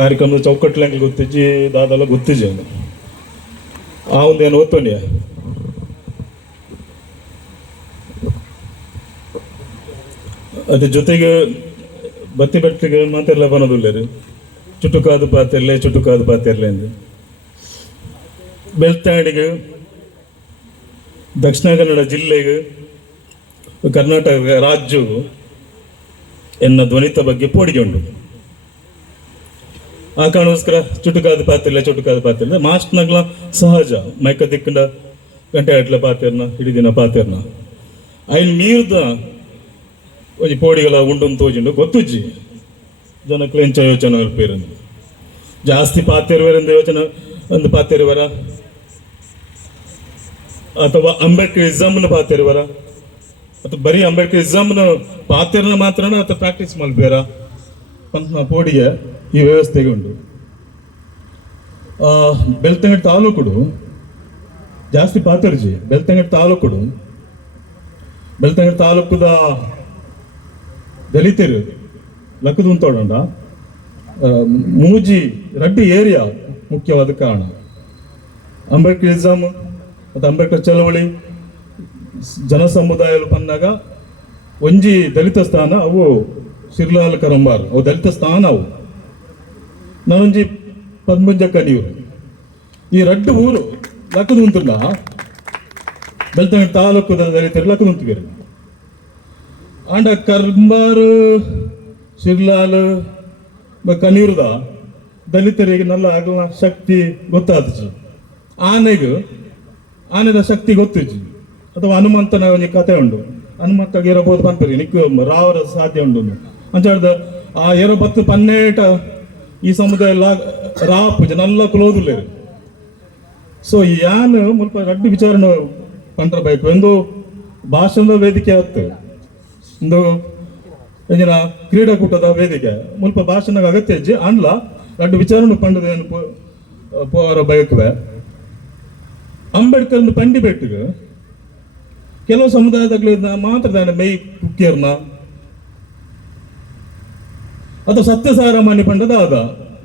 ಕಾರ್ಯಕ್ರಮದ ಚೌಕಟ್ಲಂಗೆ ಗೊತ್ತಿಜ್ಜಿ ದಾದಲ್ಲ ಗೊತ್ತಿಜ್ಜಿ ಅವನು ಆ ಏನು ಓದ್ತೊಂಡ್ಯ ಅದ್ರ ಜೊತೆಗೆ ಬತ್ತಿ ಬೆಟ್ಟಿಗೆ ಮಾತೆಲ್ಲ ಬನ್ನೋದಿಲ್ಲ ಚುಟುಕಾದ ಪಾತೆರ್ಲೆ ಚುಟುಕಾದ ಪಾತಿರ್ಲೆ ಎಂದು ಬೆಳ್ತಾಡಿಗೆ ದಕ್ಷಿಣ ಕನ್ನಡ ಜಿಲ್ಲೆಗೆ ಕರ್ನಾಟಕ ರಾಜ್ಯವು ಎನ್ನ ಧ್ವನಿತ ಬಗ್ಗೆ ಪೋಡಿಗೆ ಉಂಟು. ಆ ಕಾರಣಕ್ಕೋಸ್ಕರ ಚುಟುಕಾದ ಪಾತಿರ್ಲೆ ಚುಟುಕಾದ ಮಾಸ್ಟ್ ನಕ್ಲ ಸಹಜ ಮೈಕ ದಿಕ್ಕಂಡ ಗಂಟೆ ಗಟ್ಟಲೆ ಪಾತ್ರನ ದಿನ ಪಾತಿರ್ನ ಐನ್ ಮೀರ್ದ ಒಂಜಿ ಪೋಡಿಗಳ ಉಂಡು ತೋಜಿಂಡು ಗೊತ್ತುಜ್ಜಿ? ಜನಕ್ಕೆ ಎಂಚ ಯೋಚನೆ ಅಲ್ಪೇರಂದು ಜಾಸ್ತಿ ಪಾತ್ಯರ್ವರಿಂದ ಯೋಚನೆ ಒಂದು ಪಾತ್ಯರ್ವರ ಅಥವಾ ಅಂಬೇಡ್ಕರಿಸಮ್ನ ಪಾತ್ಯರ್ವರ ಅಥವಾ ಬರೀ ಅಂಬೇಡ್ಕರಿಸಮ್ನ ಪಾತ್ಯರ್ನ ಮಾತ್ರನ ಅಥವಾ ಪ್ರಾಕ್ಟೀಸ್ ಮಲ್ಬೇರ ಅಂತ ಪೋಡಿಗೆ ಈ ವ್ಯವಸ್ಥೆಗೆ ಉಂಟು. ಆ, ಬೆಳ್ತಂಗಡಿ ತಾಲೂಕುಡು ಜಾಸ್ತಿ ಪಾತರ್ಜಿ ಬೆಳ್ತಂಗಡ್ ತಾಲೂಕುಡು ಬೆಳ್ತಂಗಡಿ ತಾಲೂಕುದ ದಲಿತರು ಲಕ್ಕದ ಮೂಜಿ ರಡ್ಡಿ ಏರಿಯಾ ಮುಖ್ಯವಾದ ಕಾರಣ. ಅಂಬೇಡ್ಕರಿಸಮ್ ಮತ್ತು ಅಂಬೇಡ್ಕರ್ ಚಳವಳಿ ಜನ ಸಮುದಾಯಲು ಬಂದಾಗ ಒಂಜಿ ದಲಿತ ಸ್ಥಾನ ಅವು ಶಿರ್ಲಾಲ್ ಕರಂಬಾರ್ ಅವು ದಲಿತ ಸ್ಥಾನ ಅವು. ನಾನೊಂಜಿ ಪದ್ಮಂಜಕ್ಕ ನೀವು. ಈ ರಡ್ಡು ಊರು ಲಕ್ಕದ ಉಂತುಂಡ ಬೆಳ್ತಂಗಡಿ ತಾಲೂಕು ಲಕ್ಕದ ಉಂತಿಗೆರು ಆಂಡ ಕರ್ಮಾರು ಶಿರ್ಲಾಲ್ ಕನೀರ್ದ ದಲಿತರಿಗೆ ನಲ್ಲ ಆಗಲ ಶಕ್ತಿ ಗೊತ್ತಾದಜಿ ಆನೆಗೆ ಆನೆದ ಶಕ್ತಿ ಗೊತ್ತಿದ್ದು. ಅಥವಾ ಹನುಮಂತನ ಒಂಜಿ ಕತೆ ಉಂಡು ಹನುಮಂತ ಇರಬಹುದು ಪನ್ಪರಿ. ನಿಕ್ಕು ರಾವರ ಸಾಧ್ಯ ಉಂಡು ಅಂಚಾಡ್ದ ಆ ಏರೋ ಪನ್ನೇಟ ಈ ಸಮುದಾಯ ರಾಪುಜ ನಲ್ಲ ಕುಲೋದಿಲ್ಲ ಸೊ ಯಾನ್ ಮುಲ್ಪ ರಡ್ಡು ವಿಚಾರನ ಪಂಡ್ರಬೇಕು. ಎಂದು ಭಾಷಣದ ವೇದಿಕೆ ಆಗ್ತದೆ ಒಂದು ಎಂಜಿನ ಕ್ರೀಡಾಕೂಟದ ವೇದಿಕೆ. ಮುಲ್ಪ ಭಾಷಣ ಅಗತ್ಯ ಇಜ್ಜಿ. ಅಂಡ್ಲ ರಡ್ಡು ಕಂಡದ ಏನು ಪೋರ ಬಯಕುವೆ ಅಂಬೇಡ್ಕರ್ ಪಂಡಿ ಬೆಟ್ಟಿಗೆ ಕೆಲವು ಸಮುದಾಯದಾಗಲಿಂದ ಮಾತ್ರ ಮೇಯ್ ಕುಕ್ಕಿಯರ್ನ ಅಥವಾ ಸತ್ಯಸಾರಮಣಿ ಪಂಡದ ಆದ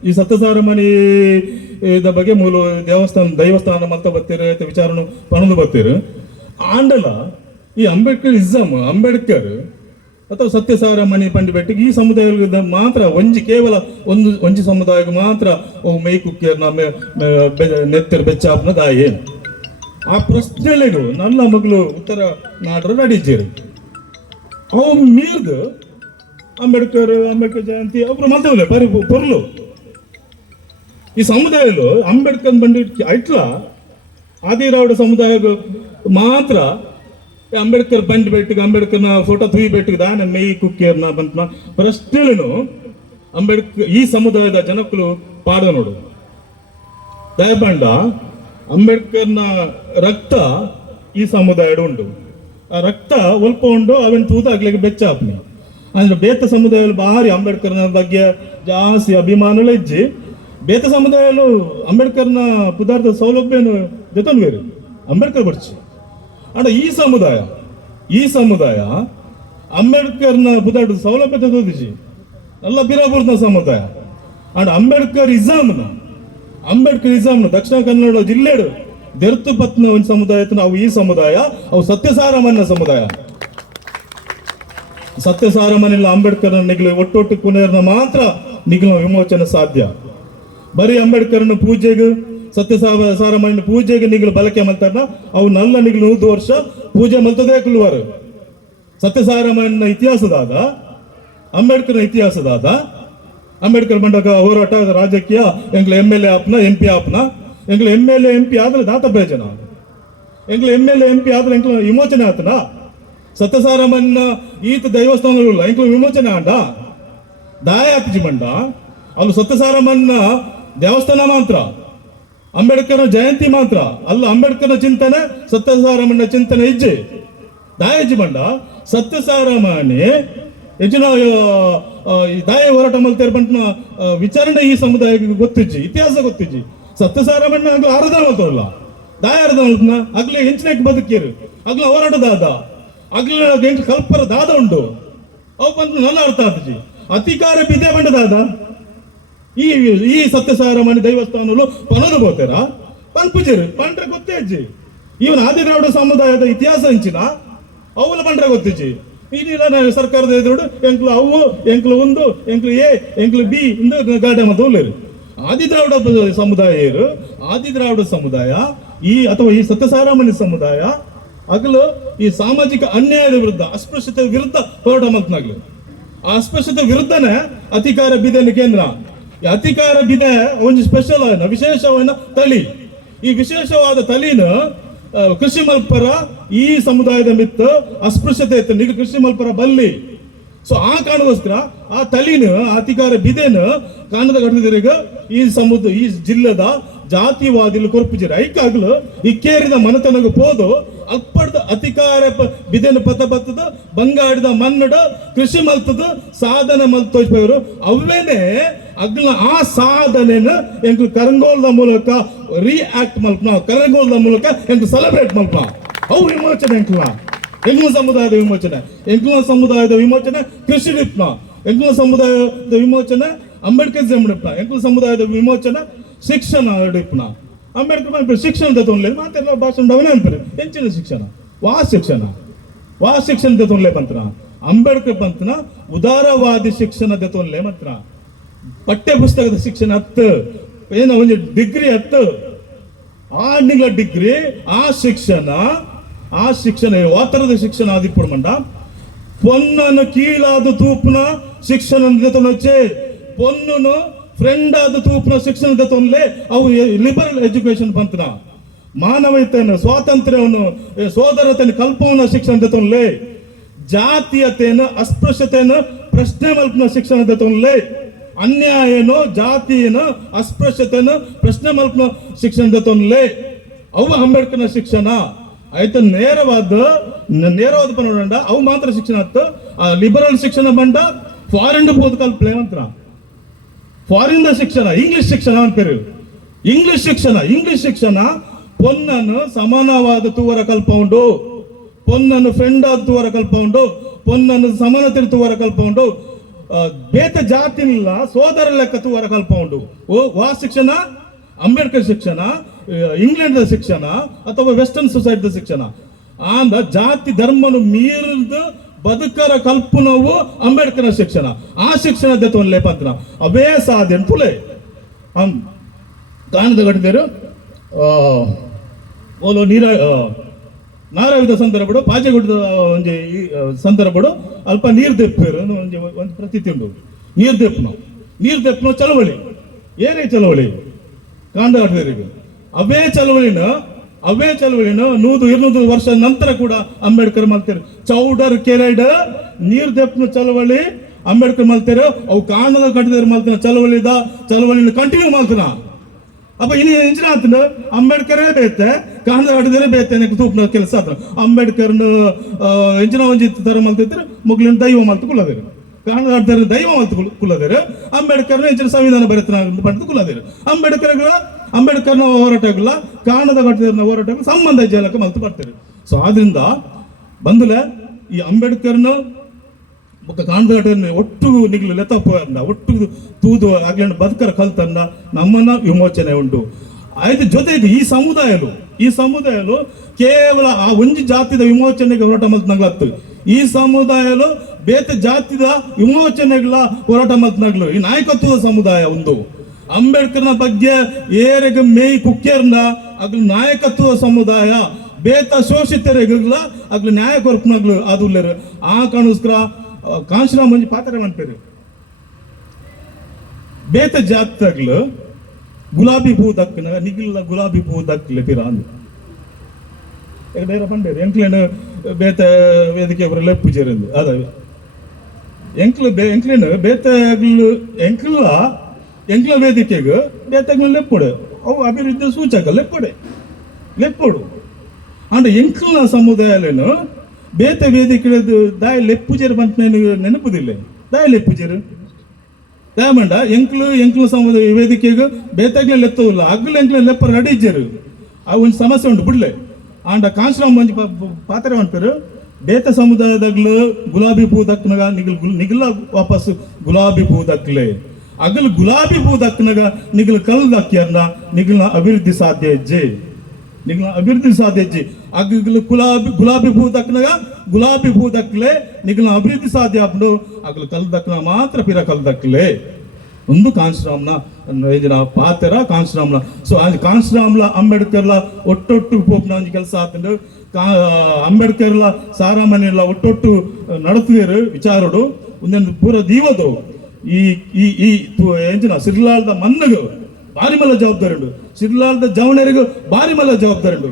ಈ ಸತ್ಯಸಾರಮಣಿ ಇದ ಬಗ್ಗೆ ಮೂಲ ದೇವಸ್ಥಾನ, ದೈವಸ್ಥಾನ ಮತ್ತ ಬತ್ತೀರ ವಿಚಾರನು ಪಣದು ಬರ್ತೀರಿ. ಆಂಡಲ, ಈ ಅಂಬೇಡ್ಕರ್ ಇಸಮ್ ಅಂಬೇಡ್ಕರ್, ಅಥವಾ ಸತ್ಯಸಾರ ಮಣಿ ಬೆಟ್ಟಿಗೆ ಈ ಸಮುದಾಯದ ಮಾತ್ರ ಒಂಜಿ, ಕೇವಲ ಒಂದು, ಒಂಜಿ ಸಮುದಾಯಕ್ಕೆ ಮಾತ್ರ ಓ ಮೈ ನಮ್ಮ ನೆತ್ತರ್ ಬೆಚ್ಚಾಪ್ನ ದಾಯಿ. ಆ ಪ್ರಶ್ನೆಲೆಗೂ ನನ್ನ ಮಗಳು ಉತ್ತರ ನಾಡ್ರ ನಡೀಜೀರು. ಅವು ಮೀರ್ದು ಅಂಬೇಡ್ಕರ್ ಅಂಬೇಡ್ಕರ್ ಜಯಂತಿ, ಅವರು ಮಾತಾಡಲೇ ಬರೀ ಪೊರ್ಲು. ಈ ಸಮುದಾಯಲು ಅಂಬೇಡ್ಕರ್ ಬಂಡಿ ಐಟ್ಲ ಆದಿರಾವ್ ಸಮುದಾಯ ಮಾತ್ರ ಅಂಬೇಡ್ಕರ್ ಬಂಡಿ ಬೆಟ್ಟಿಗೆ, ಅಂಬೇಡ್ಕರ್ನ ಫೋಟೋ ತುಯಿ ಬೆಟ್ಟಿಗೆ ದಾನ ಮೇಯ್ ಕುಕ್ಕಿಯರ್ನ ಬಂತ ಪ್ರಶ್ನೆలను ಅಂಬೇಡ್ಕರ್ ಈ ಸಮುದಾಯದ ಜನಕ್ಕಳು ಪಾಡ ನೋಡು. ದಯಬಂಡ, ಅಂಬೇಡ್ಕರ್ನ ರಕ್ತ ಈ ಸಮುದಾಯಡ್ ಉಂಡು. ಆ ರಕ್ತ ಒಲ್ಪ ಉಂಡು ಅವನ್ ತೂತ ಆಗ್ಲಿಕ್ಕೆ ಬೆಚ್ಚ ಆಪ್ನಿ ಅಂದ್ರೆ ಬೇತ ಸಮುದಾಯದಲ್ಲಿ ಭಾರಿ ಅಂಬೇಡ್ಕರ್ನ ಬಗ್ಗೆ ಜಾಸ್ತಿ ಅಭಿಮಾನಗಳು ಇಜ್ಜಿ. ಬೇತ ಸಮುದಾಯಲು ಅಂಬೇಡ್ಕರ್ನ ಪದಾರ್ಥ ಸೌಲಭ್ಯನು ಜೊತೆ ಬೇರೆ. ಅಂಬೇಡ್ಕರ್ ಬರ್ಚಿ ಅಣ್ಣ ಈ ಸಮುದಾಯ ಈ ಸಮುದಾಯ ಅಂಬೇಡ್ಕರ್ನ ಪದಾರ್ಥ ಸೌಲಭ್ಯ ತಗೋದಿಜಿ ಎಲ್ಲ ಬಿರಾಪುರದ ಸಮುದಾಯ. ಅಂಡ್ ಅಂಬೇಡ್ಕರ್ ಇಸಾಮ್ನ ಅಂಬೇಡ್ಕರ್ ಇಸಾಮ್ನ ದಕ್ಷಿಣ ಕನ್ನಡ ಜಿಲ್ಲೆಡು ದೆರ್ತು ಪತ್ನ ಒಂದು ಸಮುದಾಯ ಅವು ಈ ಸಮುದಾಯ, ಅವು ಸತ್ಯಸಾರಮನ್ನ ಸಮುದಾಯ. ಸತ್ಯಸಾರಮನಿಲ್ಲ ಅಂಬೇಡ್ಕರ್ ನಿಗ್ಲು ಒಟ್ಟೊಟ್ಟು ಕುನೇರ್ನ ಮಾತ್ರ ನಿಗಲ ವಿಮೋಚನೆ ಸಾಧ್ಯ. ಬರೀ ಅಂಬೇಡ್ಕರ್ನ ಪೂಜೆಗೆ ಸತ್ಯಸಾರ ಸಾರಮಣ್ಣ ಪೂಜೆಗೆ ನಿಗಲು ಬಳಕೆ ಮಲ್ತಾರ ಅವು ನಲ್ಲ ನಿಗ್ಲು ನೂದು ವರ್ಷ ಪೂಜೆ ಮಲ್ತದೇ ಕುಲ್ವಾರು. ಸತ್ಯಸಾರಮಣ್ಣ ಇತಿಹಾಸದಾಗ ಅಂಬೇಡ್ಕರ್ನ ಇತಿಹಾಸದಾದ, ಅಂಬೇಡ್ಕರ್ ಮಂಡಕ ಹೋರಾಟ ರಾಜಕೀಯ, ಎಂಗ್ಲ ಎಂ ಎಲ್ ಎ ಆಪ್ನ ಎಂ ಪಿ ಆಪ್ನ, ಎಂಗ್ಲ M L A M P ಆದ್ರೆ ದಾತ ಪ್ರಯೋಜನ ಎಂಗ್ಲ M L A M P ಆದ್ರೆ ಎಂಗ್ಲ ವಿಮೋಚನೆ ಆತನ? ಸತ್ಯಸಾರಮನ್ನ ಈತ ದೈವಸ್ಥಾನಗಳು ಎಂಗ್ಲ ವಿಮೋಚನೆ ಆಂಡ? ದಾಯ ಆಪಿಜಿ ಮಂಡ? ಅಲ್ಲಿ ಸತ್ಯಸಾರಮನ್ನ ದೇವಸ್ಥಾನ ಮಾತ್ರ. ಅಂಬೇಡ್ಕರ್ನ ಜಯಂತಿ ಮಾತ್ರ. ಅಲ್ಲ, ಅಂಬೇಡ್ಕರ್ನ ಚಿಂತನೆ ಸತ್ಯಸಾರಮನ್ನ ಚಿಂತನೆ ಇಜ್ಜೆ. ದಾಯಜಿ ಬಂಡ ಸತ್ಯಸಾರಮನೆ ಹೆಚ್ಚಿನ ದಾಯ ಹೋರಾಟ ಮಲ್ತೇರ್ ಬಂಟ್ನ ವಿಚಾರಣೆ ಈ ಸಮುದಾಯಕ್ಕೆ ಗೊತ್ತಿಜ್ಜಿ. ಇತಿಹಾಸ ಗೊತ್ತಿಜ್ಜಿ. ಸತ್ಯಸಾರಮಣ್ಣ ಆಗ್ಲೂ ಆರಾಧನೆ ಮಾಡ್ತಾರಲ್ಲ ದಾಯ ಆರಾಧನೆ ಮಾಡ್ತಾನ ಹೆಂಚಿನ ಬದುಕಿರು. ಆಗ್ಲ ಹೋರಾಟದ ದಾದ ಆಗ್ಲ ಹೆಂಚು ಕಲ್ಪರ ದಾದ ಉಂಡು ಅವು ನನ್ನ ಅರ್ಥ ಆತಜಿ ಅಧಿಕಾರ ಬಿದ್ದೆ ಬಂಡ ದಾದ. ಈ ಈ ಸತ್ಯಸಾರ ಮನೆ ದೈವಸ್ಥಾನಲು ಪನೋದು ಬೋತಾರ ಪನ್ಪುಜರು ಪಂಡ್ರೆ ಗೊತ್ತೇ ಅಜ್ಜಿ. ಇವನ್ ಆದಿದ್ರಾವಿಡ ಸಮುದಾಯದ ಇತಿಹಾಸ ಹಂಚಿನ? ಅವಲ ಪಂಡ್ರೆ ಗೊತ್ತಿಜ್ಜಿ. ಇದಿಲ್ಲ ಸರ್ಕಾರದ ಎದುರು ಎಂಕ್ಲು ಅವು, ಎಂಕ್ಲು ಒಂದು, ಎಂಕ್ಲು ಎ, ಎಂಕ್ಲು ಬಿ, ಇಂದು ಗಾಡೆ ಮತ್ತು ಉಳ್ಳೇರು. ಆದಿದ್ರಾವಿಡ ಬ- ಸಮುದಾಯ ಏರು? ಆದಿದ್ರಾವಿಡ ಸಮುದಾಯ? ಈ ಅಥವಾ ಈ ಸತ್ಯಸಾರಾಮಣಿ ಸಮುದಾಯ? ಹಗಲು ಈ ಸಾಮಾಜಿಕ ಅನ್ಯಾಯದ ವಿರುದ್ಧ ಅಸ್ಪೃಶ್ಯತೆ ವಿರುದ್ಧ ಹೋರಾಟ ಮಾಡ್ತಾಗ್ಲಿ ಆ ಅಸ್ಪೃಶ್ಯತೆ ವಿರುದ್ಧನೇ ಅಧಿಕಾರ ಬಿದೆನ ಕೇಂದ್ರ. ಈ ಅಧಿಕಾರ ಬಿದೆ ಒಂದು ಸ್ಪೆಷಲ್ ವಿಶೇಷವಾದ ತಳಿ. ಈ ವಿಶೇಷವಾದ ತಳಿನ ಆ, ಕೃಷಿ ಮಲ್ಪರ ಈ ಸಮುದಾಯದ ಮಿತ್ತ ಅಸ್ಪೃಶ್ಯತೆ ಇತ್ತು. ನೀವು ಕೃಷಿ ಮಲ್ಪರ ಬಲ್ಲಿ. ಸೊ ಆ ಕಾರಣಗೋಸ್ಕರ ಆ ತಳಿನ ಅಧಿಕಾರ ಬಿದೆನ ಕಾಣದ ಘಟನೆ ಈ ಸಮುದ್ರ ಈ ಜಿಲ್ಲೆದ ಜಾತಿವಾದಿಲು ಕೊರ್ಪುಜಿರ ಐಕಾಗ್ಲು ಇಕ್ಕೇರಿದ ಮನತನಗ ಪೋದು, ಅಪ್ಪಡ್ದು ಅಧಿಕಾರ ಬಿದೆನ ಪದ ಬತ್ತದ, ಬಂಗಾಡಿದ ಮನ್ನಡ, ಕೃಷಿ ಮಲ್ತದ, ಸಾಧನೆ ಮಲ್ ತೋರಿಸ್ಬೇಕು ಅವೇನೆ ಅಗ್ಲ ಆ ಸಾಧನೆನ ಎಂಕ್ಲು ಕರಂಗೋಲದ ಮೂಲಕ ರಿಯಾಕ್ಟ್ ಮಲ್ಪನ ಕರಂಗೋಲದ ಮೂಲಕ ಎಂಕ್ಲು ಸೆಲೆಬ್ರೇಟ್ ಮಲ್ಪ. ಅವು ವಿಮೋಚನೆ ಎಂಕ್ಲ. ಎಂಗ್ಲ ಸಮುದಾಯದ ವಿಮೋಚನೆ. ಎಂಗ್ಲ ಸಮುದಾಯದ ವಿಮೋಚನೆ ಕೃಷಿ ವಿಪ್ನ ಎಂಗ್ಲ ಸಮುದಾಯದ ವಿಮೋಚನೆ ಅಂಬೇಡ್ಕರ್ ಜಮ್ಡಿಪ್ನ ಎಂಗ್ಲ ಸಮುದಾಯದ ವಿಮೋಚನೆ ಶಿಕ್ಷಣ ಡಿಪ್ನ ಅಂಬೇಡ್ಕರ್ ಪಂಪಿರು ಶಿಕ್ಷಣದ ತೊಂದರೆ ಮಾತೆಲ್ಲ ಭಾಷಣ ಅವನೇ ಅನ್ಪಿರು ಹೆಂಚಿನ ಶಿಕ್ಷಣ. ವಾ ಶಿಕ್ಷಣ. ವಾಸ್ ಶಿಕ್ಷಣದ ತೊಂದರೆ ಬಂತನ ಅಂಬೇಡ್ಕರ್ ಬಂತನ, ಉದಾರವಾದಿ ಶಿಕ್ಷಣದ ತೊಂದರೆ ಮಾತ್ರ. ಪಠ್ಯ ಪುಸ್ತಕದ ಶಿಕ್ಷಣ ಹತ್ತು. ಏನೋ ಒಂದು ಡಿಗ್ರಿ ಹತ್ತು. ಆ ನಿಂಗಳ ಡಿಗ್ರಿ, ಆ ಶಿಕ್ಷಣ ಆ ಶಿಕ್ಷಣ ವಾತರದ ಶಿಕ್ಷಣ ಆದಿಪ್ಪಡು ಮಂಡ. ಪೊನ್ನನು ಕೀಳಾದ ತೂಪುನ ಶಿಕ್ಷಣ ದೊನೊಚ್ಚೆ ಪೊನ್ನನು ಫ್ರೆಂಡ್ ಆದ ತೂಪುನ ಶಿಕ್ಷಣದ ತೊಂದರೆ ಅವು ಲಿಬರಲ್ ಎಜುಕೇಶನ್ ಬಂತನ ಮಾನವೀಯತೆಯನ್ನು, ಸ್ವಾತಂತ್ರ್ಯವನ್ನು ಸೋದರತೆಯನ್ನು, ಕಲ್ಪವನ್ನ ಶಿಕ್ಷಣದ ತೊಂದರೆ ಜಾತೀಯತೆಯನ್ನು, ಅಸ್ಪೃಶ್ಯತೆಯನ್ನು ಪ್ರಶ್ನೆ ಮಲ್ಪನ ಶಿಕ್ಷಣದ ತೊಂದರೆ ಅನ್ಯಾಯನು ಜಾತಿಯನ್ನು ಅಸ್ಪೃಶ್ಯತೆಯನ್ನು ಪ್ರಶ್ನೆ ಮಲ್ಪನ ಶಿಕ್ಷಣದ ತೊಂದರೆ ಅವು ಅಂಬೇಡ್ಕರ್ನ ಶಿಕ್ಷಣ. ಆಯ್ತು, ನೇರವಾದ ನೇರವಾದ ಪನೋಡ ಅವು ಮಾತ್ರ ಶಿಕ್ಷಣ ಆಯ್ತು. ಲಿಬರಲ್ ಶಿಕ್ಷಣ ಬಂಡ ಫಾರಿನ್ ಬೋದು ಕಲ್ಪನೆ ಫಾರಿನ್ ಶಿಕ್ಷಣ ಇಂಗ್ಲಿಷ್ ಶಿಕ್ಷಣ ಅಂತಾರೆ ಇಂಗ್ಲಿಷ್ ಶಿಕ್ಷಣ ಇಂಗ್ಲಿಷ್ ಶಿಕ್ಷಣ ಪೊನ್ನನ್ನು ಸಮಾನವಾದ ತೂವರ ಕಲ್ಪ ಉಂಡು ಪೊನ್ನನ್ನು ಫ್ರೆಂಡ್ ಆದ ತೂವರ ಕಲ್ಪ ಉಂಡು ಪೊನ್ನನ್ನು ಸಮಾನತೆ ತೂವರ ಉಂಡು ಬೇತ ಜಾತಿನಿಲ್ಲ ಸೋದರ ಲೆಕ್ಕ ತೂವರ ಕಲ್ಪ ಉಂಡು ಓ ವಾ ಶಿಕ್ಷಣ ಅಂಬೇಡ್ಕರ್ ಶಿಕ್ಷಣ ಇಂಗ್ಲೆಂಡ್ ಶಿಕ್ಷಣ ಅಥವಾ ವೆಸ್ಟರ್ನ್ ಸೊಸೈಟಿದ ಶಿಕ್ಷಣ ಆಂದ ಜಾತಿ ಧರ್ಮನು ಮೀರಿದ ಬದುಕರ ಕಲ್ಪನವು ಅಂಬೇಡ್ಕರ್ ಶಿಕ್ಷಣ. ಆ ಶಿಕ್ಷಣದ ಒಂದು ಪಂತ್ರ ಅವೇ ಸಾಧ್ಯ ಪುಲೆ. ಹಂ ಕಾಣದ ಗಟ್ಟಿದರು ಓಲೋ ನೀರ ನಾರಾಯಣ ಸಂದರ್ಭಡು ಪಾಜೆಗುಡ್ಡ ಒಂಜಿ ಸಂದರ್ಭಡು ಅಲ್ಪ ನೀರು ದೆಪ್ಪರು ಒಂಜಿ ಒಂದು ಪ್ರತೀತಿ ಉಂಡು ನೀರು ದೆಪ್ಪನು. ನೀರು ದೆಪ್ಪನು ಚಳವಳಿ. ಏನೇ ಚಳವಳಿ? ಕಾಂಡ ಗಟ್ಟಿದರಿಗೆ ಅವೇ ಚಳವಳಿನ ಅವೇ ಚಳವಳಿನ ನೂದು ಇರುನೂರು ವರ್ಷ ನಂತರ ಕೂಡ ಅಂಬೇಡ್ಕರ್ ಮಲ್ತಾರೆ. ಚೌಡರ್, ಕೆರೈಡ್ ನೀರ್ ದೆಪ್ಪನ ಚಳವಳಿ, ಅಂಬೇಡ್ಕರ್ ಮಲ್ತಾರೆ, ಅವು ಕಾಣದ ಕಟ್ಟಿದ್ರೆ ಮಲ್ತಾನ ಚಳವಳಿ ಇದ, ಚಳವಳಿನ ಕಂಟಿನ್ಯೂ ಮಲ್ತಾನ? ಅಪ್ಪ ಇನ್ನು ಹೆಂಚಿನ ಆತನ ಅಂಬೇಡ್ಕರೇ ಬೇತೆ ಕಾಣದ ಕಟ್ಟಿದ್ರೆ ಬೇತೆ ತೂಪ್ನ ಕೆಲಸ ಆತ ಅಂಬೇಡ್ಕರ್ನ ಹೆಂಚಿನ ಒಂಜಿ ತರ ಮಲ್ತಿದ್ರೆ ಮುಗ್ಲಿನ ದೈವ ಮಲ್ತು ಕುಲದಿರು ಕಾಣದ ದೈವ ಮಲ್ತು ಕುಲದಿರು ಅಂಬೇಡ್ಕರ್ನ ಹೆಂಚಿನ ಸಂವಿಧಾನ ಬರೆತನ ಪಡೆದು ಕುಲದಿರು ಅಂಬೇಡ್ಕರ್ನ ಹೋರಾಟಗಳ ಕಾಣದ ಘಟನೆ ಹೋರಾಟಗಳು ಸಂಬಂಧ ಜನಕ್ಕೆ ಮಲ್ತು ಬರ್ತಾರೆ. ಸೊ ಆದ್ರಿಂದ ಬಂದಲೆ ಈ ಅಂಬೇಡ್ಕರ್ನ ಕಾಣದ ಘಟನೆ ಒಟ್ಟು ನಿಗ್ಲು ಲೆತಪ್ಪ ಒಟ್ಟು ತೂದು ಆಗ್ಲಂಡ ಬದುಕರ ಕಲ್ತನ್ನ ನಮ್ಮನ್ನ ವಿಮೋಚನೆ ಉಂಟು. ಆಯ್ತು ಜೊತೆಗೆ ಈ ಸಮುದಾಯಲು ಈ ಸಮುದಾಯಲು ಕೇವಲ ಆ ಒಂಜಿ ಜಾತಿದ ವಿಮೋಚನೆಗೆ ಹೋರಾಟ ಮಲ್ತನಾಗ್ಲತ್ತು ಈ ಸಮುದಾಯಲು ಬೇತೆ ಜಾತಿದ ವಿಮೋಚನೆಗಳ ಹೋರಾಟ ಮಲ್ತನಾಗ್ಲು ಈ ನಾಯಕತ್ವದ ಸಮುದಾಯ ಒಂದು. ಅಂಬೇಡ್ಕರ್ನ ಬಗ್ಗೆ ಏರೆಗೆ ಮೇಯ್ ಕುಕ್ಕೇರ್ನ ಅಗ್ಲು ನಾಯಕತ್ವ ಸಮುದಾಯ, ಬೇತ ಶೋಷಿತರಿಗಲ್ಲ ಅಗ್ಲ ನ್ಯಾಯ ಕೊರ್ಪನಾಗ್ಲು ಅದು ಆ ಕಾಣಿಸ್ಕರ ಕಾಂಶರಾಮ್ ಮಂಜಿ ಪಾತ್ರ ಮಾಡ್ತಾರೆ ಬೇತ ಜಾತಗ್ಲು ಗುಲಾಬಿ ಹೂ ದಕ್ಕನ ನಿಗಿಲ್ಲ ಗುಲಾಬಿ ಹೂ ದಕ್ಕಲೆ ಪಿರ ಅಂದು. ಬೇರೆ ಪಂಡೇರು ಎಂಕ್ಲೇನು ಬೇತ ವೇದಿಕೆ ಅವರೆಲ್ಲ ಪೂಜೆ ಅದ. ಎಂಕ್ಲು ಬೇ ಎಂಕ್ಲೇನು ಬೇತಗಳು ಎಂಕ್ಲ ಎಂಕ್ಲ ವೇದಿಕೆಗೆ ಬೇತಾಗ ಲೆಪ್ಪೊಡೆ. ಅವು ಅಭಿವೃದ್ಧಿ ಸೂಚಕ ಲೆಪ್ಪೊಡೆ. ಲೆಪ್ಪೊಡು. ಅಂಡ ಎಂಕ್ಲ ಸಮುದಾಯಲೇನು ಬೇತ ವೇದಿಕೆ ದಾಯ ಲೆಪ್ಪುಜೇರು ಬಂತ ನೆನಪುದಿಲ್ಲ. ದಾಯ ಲೆಪ್ಪುಜೇರು. ದಯಮಂಡ ಎಂಕ್ಲು ಎಂಕ್ಲು ಸಮುದಾಯ ವೇದಿಕೆಗೆ ಬೇತಾಗ್ಲೆ ಲೆತ್ತವಿಲ್ಲ ಅಗ್ಲ ಎಂಕ್ಲ ಲೆಪ್ಪ ನಡೀಜರು ಆ ಒಂದು ಸಮಸ್ಯೆ ಉಂಟು ಬಿಡ್ಲೆ. ಆಂಡ ಕಾಂಶ್ರಾಮ್ ಮಂಜು ಪಾತ್ರೆ ಸಮುದಾಯದಗ್ಲು ಬೇತ ಸಮುದಾಯದಾಗ್ಲು ಗುಲಾಬಿ ಪೂ ದಕ್ಕನಗ ನಿಗಲ್ ಗುಲ್- ನಿಗಲ ವಾಪಸ್ ಗುಲಾಬಿ ಪೂ ದಕ್ಲೆ. ಅಗಲು ಗುಲಾಬಿ ಹೂ ದಕ್ಕನಾಗ ನಿಗಲು ಕಲ್ ದಕ್ಕಿಯನ್ನ ನಿಗಲ್ನ ಅಭಿವೃದ್ಧಿ ಸಾಧ್ಯ ಹೆಜ್ಜೆ ನಿಗಲ್ನ ಅಭಿವೃದ್ಧಿ ಸಾಧ್ಯ ಹೆಜ್ಜೆ ಅಗಲು ಗುಲಾಬಿ ಗುಲಾಬಿ ಹೂ ದಕ್ಕನಾಗ ಗುಲಾಬಿ ಹೂ ದಕ್ಕಲೆ ನಿಗಲ್ನ ಅಭಿವೃದ್ಧಿ ಸಾಧ್ಯ ಆಪುಂಡು ಅಗಲ ಕಲ್ ದಕ್ಕನ ಮಾತ್ರ ಪಿರ ಕಲ್ ದಕ್ಕಲೆ ಒಂದು ಕಾಂಶರಾಮ್ನ ಏಜಿನ ಪಾತ್ರ ಕಾಂಶರಾಮ್ಲ ಸೊ ಅಲ್ಲಿ ಕಾಂಶರಾಮ್ಲ ಅಂಬೇಡ್ಕರ್ಲ ಒಟ್ಟೊಟ್ಟು ಪೋಪ್ನ ಒಂದು ಕೆಲಸ ಆತಂಡು, ಕಾ, ಅಂಬೇಡ್ಕರ್ಲ ಸಾರಾಮಣಿಲ ಒಟ್ಟೊಟ್ಟು ನಡತಿದೇರು ವಿಚಾರಡು. ಒಂದೊಂದು ಪೂರ ದೀವದು. ಈ ಈ ಈ ಎಂಚಿನ ಸಿರ್ಲಾಲ್ದ ಮನ್ನಗು ಬಾರಿ ಮಲ್ಲ ಜವಾಬ್ದಾರಿ ಉಂಡು ಸಿರ್ಲಾಲ್ದ ಜವಣರಿಗೂ ಬಾರಿ ಮಲ್ಲ ಜವಾಬ್ದಾರಿ ಉಂಡು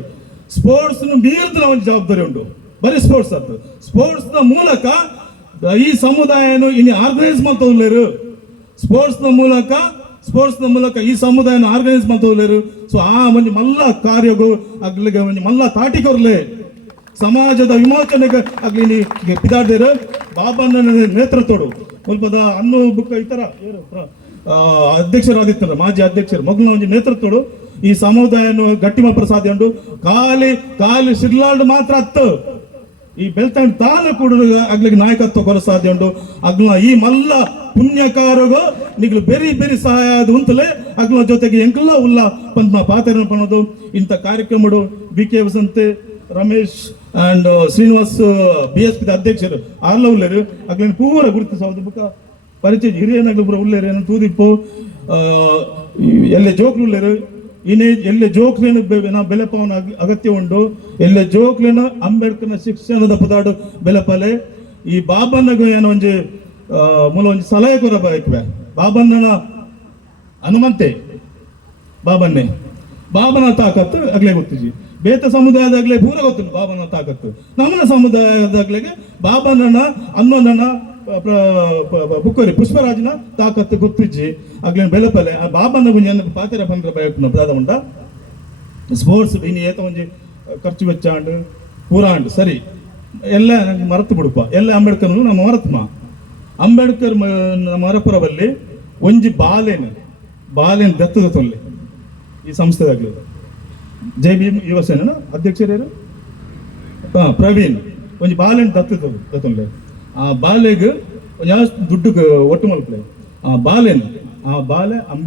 ಸ್ಪೋರ್ಟ್ಸ್ ಮೀರಿದ ನಮ್ಮ ಜವಾಬ್ದಾರಿ ಉಂಟು ಬರೀ ಸ್ಪೋರ್ಟ್ಸ್ ಅದು ಸ್ಪೋರ್ಟ್ಸ್ನ ಮೂಲಕ ಈ ಸಮುದಾಯನು ಇನ್ನು ಆರ್ಗನೈಸ್ ಸ್ಪೋರ್ಟ್ಸ್ನ ಮೂಲಕ ಸ್ಪೋರ್ಟ್ಸ್ನ ಮೂಲಕ ಈ ಸಮುದಾಯನ ಆರ್ಗನೈಸ್ ಮಾಡ್ತವ್ಲೇರು ಸೊ ಆ ಒಂದು ಮಲ್ಲ ಕಾರ್ಯಗೂ ಅಗ್ಲಿಗೆ ಒಂದು ಮಲ್ಲ ತಾಟಿಕೊರ್ಲೆ. ಸಮಾಜದ ವಿಮೋಚನೆಗೆ ಆಗ್ಲಿ ಪಿದಾಡ್ದೇರು? ಬಾಬನ ನೇತೃತ್ವಡು. ಸ್ವಲ್ಪದ ಅನ್ನು ಬುಕ್ ಈ ತರ, ಏನು ಅಧ್ಯಕ್ಷರಾದಿತ್ತರ ಮಾಜಿ ಅಧ್ಯಕ್ಷರು, ಮಗ್ನ ಒಂದು ನೇತೃತ್ವಡು ಈ ಸಮುದಾಯನು ಗಟ್ಟಿಮ ಮಾತ್ರ ಸಾಧ್ಯ ಖಾಲಿ ಖಾಲಿ ಶಿರ್ಲಾಲ್ಡ್ ಮಾತ್ರ ಹತ್ತು ಈ ಬೆಳ್ತಂಡ್ ತಾನು ಕೂಡ ಅಗ್ಲಿಗೆ ನಾಯಕತ್ವ ಕೊರ ಸಾಧ್ಯ ಉಂಟು. ಅಗ್ಲ, ಈ ಮಲ್ಲ ಪುಣ್ಯಕಾರಗ, ನಿಗ್ಲು ಬೆರಿ ಬೆರಿ ಸಹಾಯ ಅದು ಉಂತಲೇ, ಅಗ್ಲ ಜೊತೆಗೆ ಎಂಕಲ್ಲ ಉಲ್ಲ ಪಂದ್ಮ ಪಾತ್ರ ಪಣದು. ಇಂಥ ಕಾರ್ಯಕ್ರಮಗಳು B K ವಸಂತೆ Ramesh and Srinivas B S P ಅಧ್ಯಕ್ಷರು ಆರ್ಲ ಉಳ್ಳೇರು ಪೂರ ಗುರುತಿಸೋದು ಬುಕ್ಕ ಪರಿಚಯ ಹಿರಿಯನಾಗ್ಲು ಪೂರ ಉಳ್ಳೇರು ಏನು ತೂದಿಪ್ಪು ಎಲ್ಲೆ ಜೋಕ್ಲು ಉಳ್ಳೇರು ಇನ್ನೇ ಎಲ್ಲೆ ಜೋಕ್ಲೇನು ನಾವು ಬೆಲೆಪವನ ಬೆಲೆ ಪಾವನ ಅಗ್- ಅಗತ್ಯ ಉಂಡು ಎಲ್ಲೆ ಜೋಕ್ಲೇನ ಅಂಬೇಡ್ಕರ್ನ ಶಿಕ್ಷಣದ ಪದಾಡು ಬೆಲೆಪಲೆ. ಈ ಬಾಬನ್ನಗೂ ಏನೋ ಆ, ಮೂಲ ಒಂಜಿ ಸಲಹೆ ಕೊರ ಬಯಕ್ವೆ ಬಾಬಣ್ಣನ ಹನುಮಂತೆ ಬಾಬನ್ನೇ ಬಾಬನ ತಾಕತ್ತು ಅಗ್ಲೇ ಗೊತ್ತಿಜಿ ಬೇತ ಸಮುದಾಯದಾಗ್ಲೇ ಪೂರ ಗೊತ್ತಿಲ್ಲ ಬಾಬನ ತಾಕತ್ತು. ನಮ್ಮ ಸಮುದಾಯದಾಗ್ಲೆಗೆ ಬಾಬನನ ಅನ್ನೋನನ ಬುಕ್ಕರಿ ಪುಷ್ಪರಾಜನ ತಾಕತ್ತು ಗೊತ್ತಿಜ್ಜಿ. ಆಗ್ಲೇನು ಬೆಲಪಲೆ. ಆ ಬಾಬನ ಗುಂಜಿ ಪಾತಿರ ಪಂದ್ರ ಬಯಕು ಉಂಡ ಉಂಟ. ಸ್ಪೋರ್ಟ್ಸ್ ಇನ್ನು ಏತ ಒಂಜಿ, ಖರ್ಚು ವೆಚ್ಚ ಅಂಡು ಪೂರ ಅಂಡು ಸರಿ. ಎಲ್ಲ ನಂಗೆ ಮರೆತು ಬಿಡುಪ ಎಲ್ಲ ಅಂಬೇಡ್ಕರ್ ನಮ್ಮ ಮರತ್ಮ. ಅಂಬೇಡ್ಕರ್ ಮರಪುರವಲ್ಲಿ ಒಂಜಿ ಬಾಲೆನ್ ಬಾಲೆನ್ ದತ್ತದ ತೊಲ್ಲೆ ಈ ಸಂಸ್ಥೆದಾಗ್ಲಿ ಜೈ ಭೀಮ್ ಯುವ ಸೇನೆನ ಅಧ್ಯಕ್ಷರು ಹಾ ಪ್ರವೀಣ್. ಒಂಜಿ ಬಾಲೆನ್ ದತ್ತು ದತ್ತೊಲ್ಲೆ ಆ ಬಾಲೆಗ್ ಒಂಜಿ ದುಡ್ಡು ಒಟ್ಟು ಮಲ್ಪಲೆ? ಆ ಬಾಲೆನ್. ಆ ಬಾಲೆ ಅಂಬೇಡ್ಕರ್